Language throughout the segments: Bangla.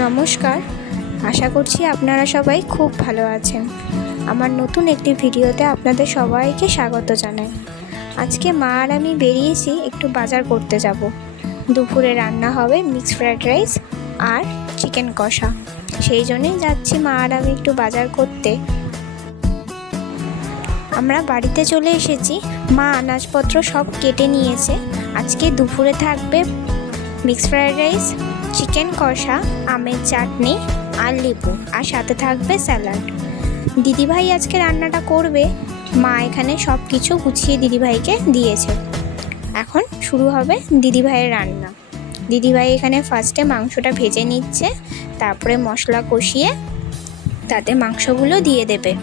নমস্কার, আশা করছি আপনারা সবাই খুব ভালো আছেন। আমার নতুন একটি ভিডিওতে আপনাদের সবাইকে স্বাগত জানাই। আজকে মা আর আমি বেরিয়েছি একটু বাজার করতে যাব। দুপুরে রান্না হবে মিক্সড ফ্রাইড রাইস আর চিকেন কষা, সেই জন্যই যাচ্ছি মা আর আমি একটু বাজার করতে। আমরা বাড়িতে চলে এসেছি, মা আনাজপত্র সব কেটে নিয়েছে। আজকে দুপুরে থাকবে মিক্সড ফ্রাইড রাইস, চিকেন কষা, আমের চাটনি আর লেবু, আর সাথে থাকবে স্যালাড। দিদিভাই আজকে রান্নাটা করবে, মা এখানে সব কিছু গুছিয়ে দিদিভাইকে দিয়েছে। এখন শুরু হবে দিদিভাইয়ের রান্না। দিদিভাই এখানে ফার্স্টে মাংসটা ভেজে নিচ্ছে, তারপরে মশলা কষিয়ে তাতে মাংসগুলো দিয়ে দেবে।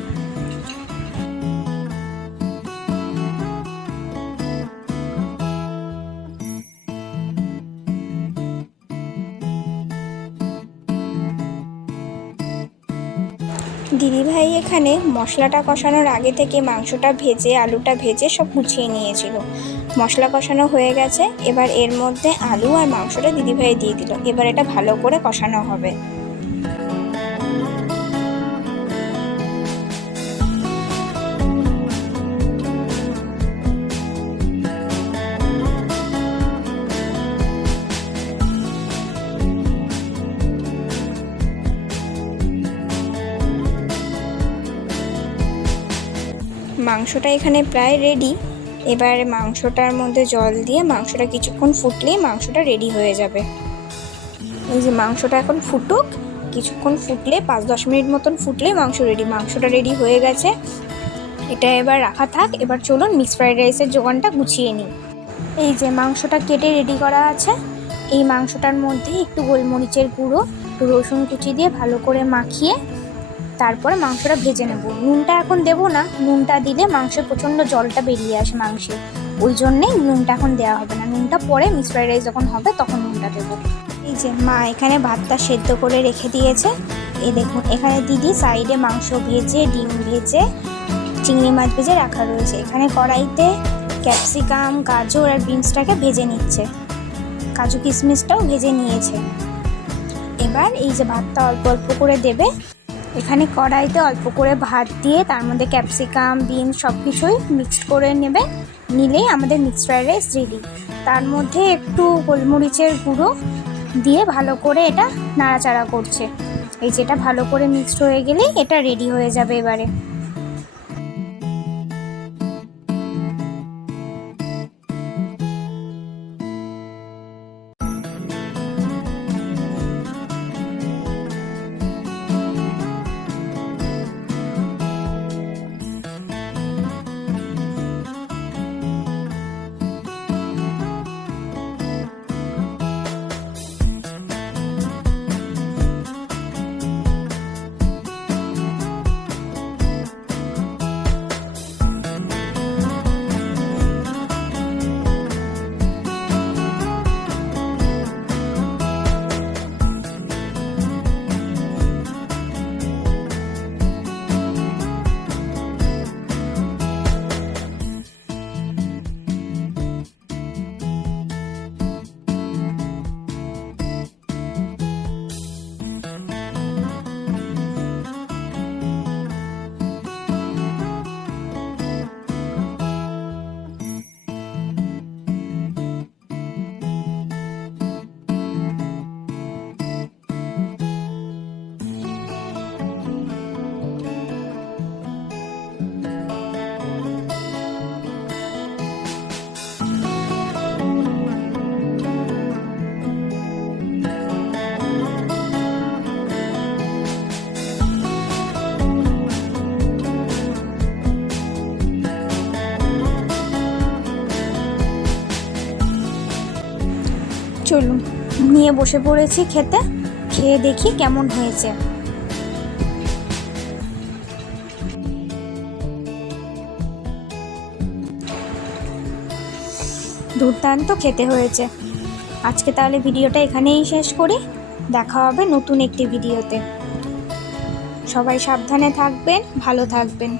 দিদিভাই এখানে মশলাটা কষানোর আগে থেকে মাংসটা ভেজে আলুটা ভেজে সব গুছিয়ে নিয়েছিল। মশলা কষানো হয়ে গেছে, এবার এর মধ্যে আলু আর মাংসটা দিদিভাই দিয়ে দিল। এবার এটা ভালো করে কষানো হবে। মাংসটা এখানে প্রায় রেডি। এবার মাংসটার মধ্যে জল দিয়ে মাংসটা কিছুক্ষণ ফুটলেই মাংসটা রেডি হয়ে যাবে। এই যে মাংসটা এখন ফুটুক, কিছুক্ষণ ফুটলে 5-10 মিনিট মতন ফুটলেই মাংস রেডি। মাংসটা রেডি হয়ে গেছে, এটা এবার রাখা থাক। এবার চলুন মিক্সড ফ্রাইড রাইসের জোগানটা গুছিয়ে নিই। এই যে মাংসটা কেটে রেডি করা আছে, এই মাংসটার মধ্যে একটু গোলমরিচের গুঁড়ো, একটু রসুন কুচি দিয়ে ভালো করে মাখিয়ে তারপরে মাংসটা ভেজে নেব। নুনটা এখন দেবো না, নুনটা দিলে মাংসের প্রচণ্ড জলটা বেরিয়ে আসে মাংসে, ওই জন্যেই নুনটা এখন দেওয়া হবে না। নুনটা পরে মিক্সড ফ্রাইড রাইস যখন হবে তখন নুনটা দেবো। এই যে মা এখানে ভাতটা সেদ্ধ করে রেখে দিয়েছে। এই দেখুন এখানে দিদি সাইডে মাংস ভেজে, ডিম ভেজে, চিংড়ি মাছ ভেজে রাখা রয়েছে। এখানে কড়াইতে ক্যাপসিকাম, গাজর আর বিনসটাকে ভেজে নিচ্ছে, কাজু কিশমিশটাও ভেজে নিয়েছে। এবার এই যে ভাতটা অল্প অল্প করে দেবে। এখানে কড়াইতে অল্প করে ভাত দিয়ে তার মধ্যে ক্যাপসিকাম, বিনস সব কিছুই মিক্সড করে নেবে, নিলেই আমাদের মিক্সড ফ্রাইড রাইস রেডি। তার মধ্যে একটু গোলমরিচের গুঁড়ো দিয়ে ভালো করে এটা নাড়াচাড়া করছে। এই যেটা ভালো করে মিক্সড হয়ে গেলেই এটা রেডি হয়ে যাবে এবারে। চলুন নিয়ে বসে পড়েছি খেতে, খেয়ে দেখি কেমন হয়েছে। দুর্দান্ত খেতে হয়েছে। আজকে তাহলে ভিডিওটা এখানেই শেষ করি, দেখা হবে নতুন একটি ভিডিওতে। সবাই সাবধানে থাকবেন, ভালো থাকবেন।